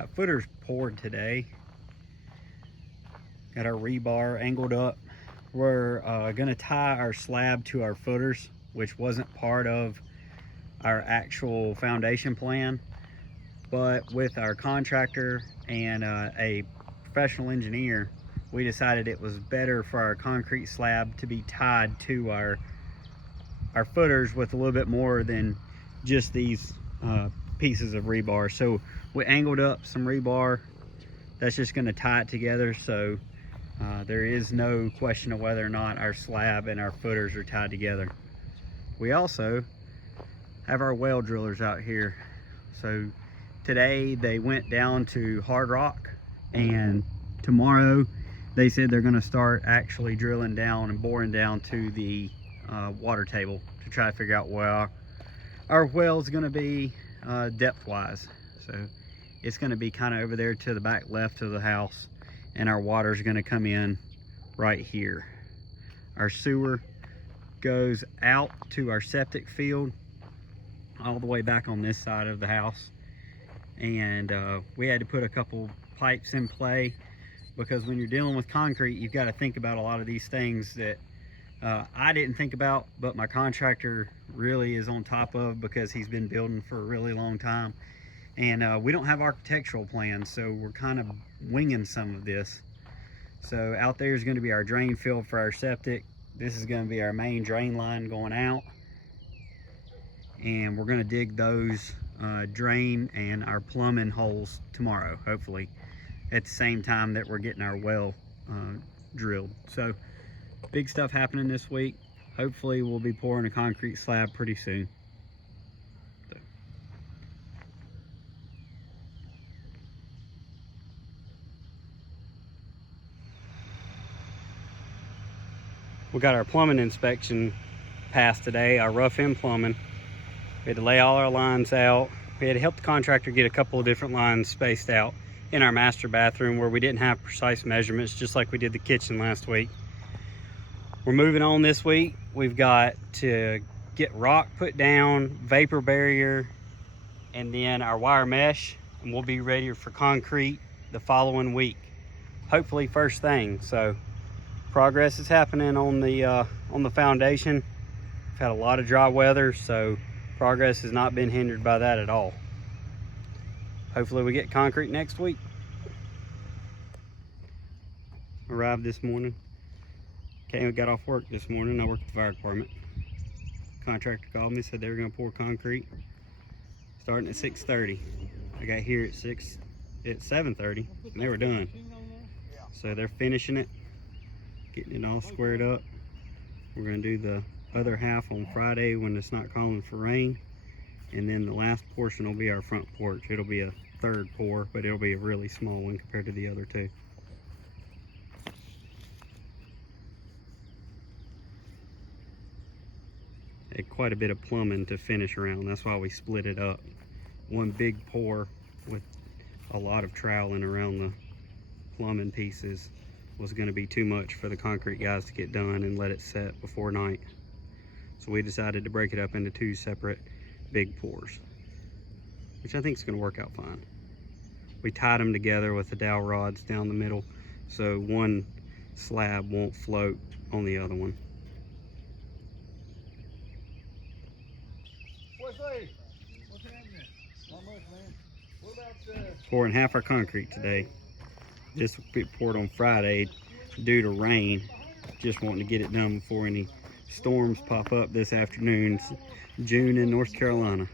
got footers poured today. Got our rebar angled up. We're gonna tie our slab to our footers, which wasn't part of our actual foundation plan, but with our contractor and a professional engineer, we decided it was better for our concrete slab to be tied to our footers with a little bit more than just these pieces of rebar. So we angled up some rebar that's just going to tie it together, so there is no question of whether or not our slab and our footers are tied together. We also have our well drillers out here. So today they went down to hard rock, and tomorrow they said they're going to start actually drilling down and boring down to the water table to try to figure out where our well is going to be depth wise. So it's going to be kind of over there to the back left of the house, and our water is going to come in right here. Our sewer goes out to our septic field all the way back on this side of the house, and we had to put a couple pipes in play, because when you're dealing with concrete, you've got to think about a lot of these things that I didn't think about, but my contractor really is on top of, because he's been building for a really long time. And we don't have architectural plans, so we're kind of winging some of this. So out there is going to be our drain field for our septic. This is going to be our main drain line going out, and we're going to dig those drain and our plumbing holes tomorrow, hopefully at the same time that we're getting our well drilled. So big stuff happening this week. Hopefully we'll be pouring a concrete slab pretty soon. We got our plumbing inspection passed today, our rough in plumbing. We had to lay all our lines out. We had to help the contractor get a couple of different lines spaced out in our master bathroom where we didn't have precise measurements, just like we did the kitchen last week. We're moving on this week. We've got to get rock put down, vapor barrier, and then our wire mesh, and we'll be ready for concrete the following week, hopefully first thing. So progress is happening on the foundation. We've had a lot of dry weather, so progress has not been hindered by that at all. Hopefully we get concrete next week. Arrived this morning. We got off work this morning. I work at the fire department. Contractor called me, said they were going to pour concrete starting at 6:30. I got here at 7:30, and they were done. So they're finishing it, getting it all squared up. We're going to do the other half on Friday when it's not calling for rain, and then the last portion will be our front porch. It'll be a third pour, but it'll be a really small one compared to the other two. Had quite a bit of plumbing to finish around. That's why we split it up. One big pour with a lot of troweling around the plumbing pieces was going to be too much for the concrete guys to get done and let it set before night. So we decided to break it up into two separate big pours, which I think is going to work out fine. We tied them together with the dowel rods down the middle, so one slab won't float on the other one. What's happening? Not much, man. What about Pouring half our concrete today. This will be poured on Friday due to rain. Just wanting to get it done before any storms pop up this afternoon. It's June in North Carolina.